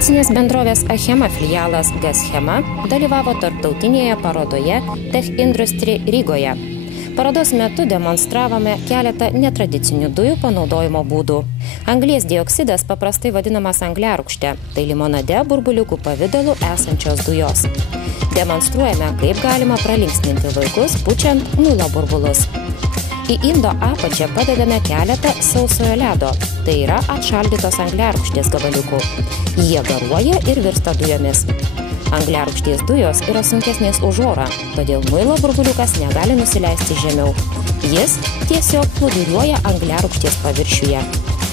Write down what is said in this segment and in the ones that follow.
Akcinės bendrovės Achema filialas Gazchema dalyvavo tarptautinėje parodoje Tech Industry Rygoje. Parodos metu demonstravome keletą netradicinių dujų panaudojimo būdų. Anglies dioksidas paprastai vadinamas angliarūgšte, tai limonade burbuliukų pavidalu esančios dujos. Demonstruojame, kaip galima pralinksminti vaikus, pučiant muilo burbulus. Į indo apačią padedame keletą sausojo ledo, tai yra atšaldytos angliarūgštės gabaliukų. Jie garuoja ir virsta dujomis. Angliarūgštės dujos yra sunkesnės už orą, todėl muilo burbuliukas negali nusileisti žemiau. Jis tiesiog plūduriuoja angliarūgštės paviršiuje.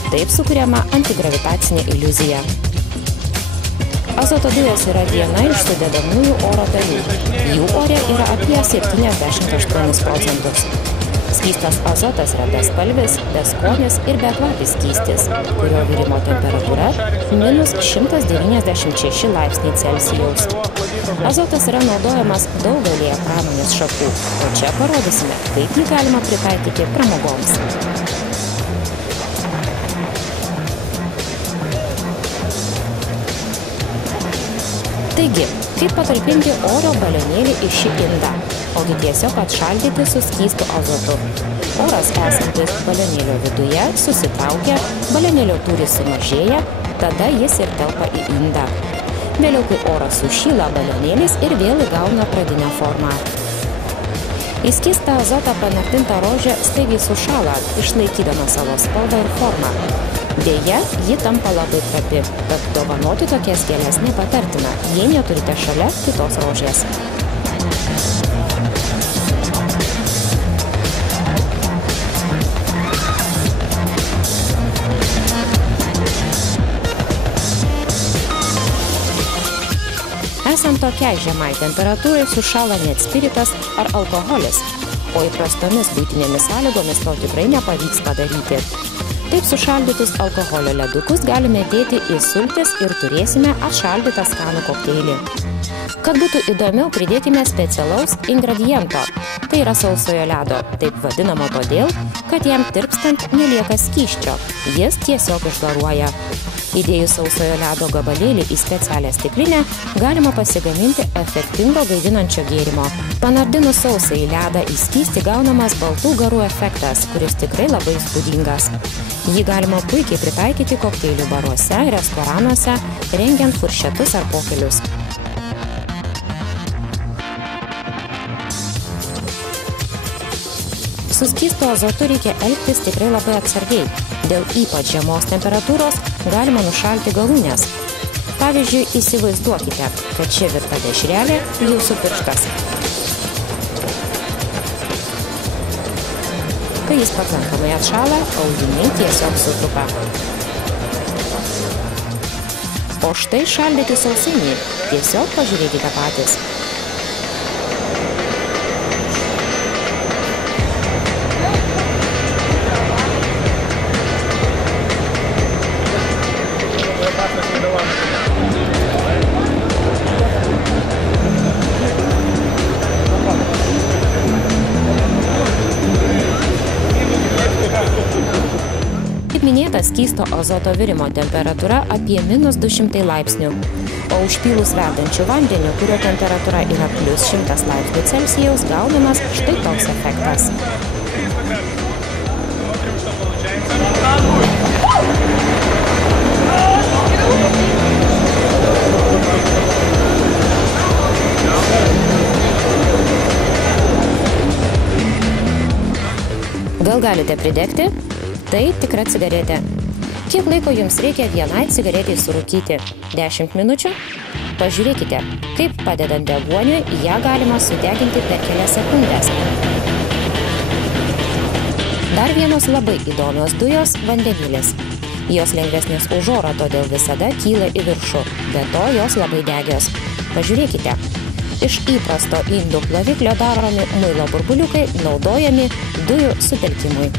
Taip sukuriama antigravitacinė iliuzija. Azoto dujos yra viena iš sudedamųjų oro dalių. Jų ore yra apie 78%. Skystas azotas yra bespalvis, beskonis ir bekvapis skystis, kurio virimo temperatūra -196 laipsniai Celsijaus. Azotas yra naudojamas daugelėje pramonės šakų, o čia parodysime, kaip jį galima pritaikyti pramogoms. Taigi, kaip patalpinti oro balionėlį į šį indą, ogi tiesiog atšaldyti su skystu azotu. Oras esantis balionėlio viduje susitraukia, balionėlio tūris sumažėja, tada jis ir telpa į indą. Vėliau, kai oras sušyla, balionėlis ir vėl įgauna pradinę formą. Į skystą azotą panardinta rožė staigiai sušąla, išlaikydama savo spalvą ir formą. Deja, ji tampa labai trapi, tad dovanoti tokias gėles nepatartina, jei neturite šalia kitos rožės. Esant tokiai žemai temperatūrai sušąla net spiritas ar alkoholis, o įprastomis buitinėmis sąlygomis to tikrai nepavyks padaryti. Taip sušaldytus alkoholio ledukus galime dėti į sultis ir turėsime atšaldytą skanų kokteilį. Kad būtų įdomiau, pridėkime specialaus ingrediento. Tai yra sausojo ledo, taip vadinamo todėl, kad jam tirpstant nelieka skysčio, jis tiesiog išgaruoja. Įdėjus sausojo ledo gabalėlį į specialią stiklinę, galima pasigaminti efektingo gaivinančio gėrimo. Panardinus sausąjį ledą į skystį gaunamas baltų garų efektas, kuris tikrai labai įspūdingas. Jį galima puikiai pritaikyti kokteilių baruose, restoranuose, rengiant furšetus ar pokelius. Su skystu azotu reikia elgtis tikrai labai atsargiai. Dėl ypač žemos temperatūros galima nušalti galūnes. Pavyzdžiui, įsivaizduokite, kad čia virta dešrelė jūsų pirštas. Kai jis pakankamai atšąla, audiniai tiesiog sutrupa. O štai šaldyti sausainiai. Tiesiog pažiūrėkite patys. Kaip minėta, skysto azoto virimo temperatūra apie -200 laipsnių, o užpylus verdančių vandeniu, kurio temperatūra yra +100 laipsnių Celsijaus, gaunamas štai toks efektas. Gal galite pridegti? Tai tikra cigaretė. Kiek laiko jums reikia vienai cigaretei surūkyti? 10 minučių? Pažiūrėkite, kaip padedant deguoniui, ją galima sudeginti per kelias sekundės. Dar vienos labai įdomios dujos – vandenilis. Jos lengvesnės už orą, todėl visada kyla į viršų, be to jos labai degios. Pažiūrėkite. Iš įprasto indų ploviklio daromi muilo burbuliukai naudojami dujų sutelkimui.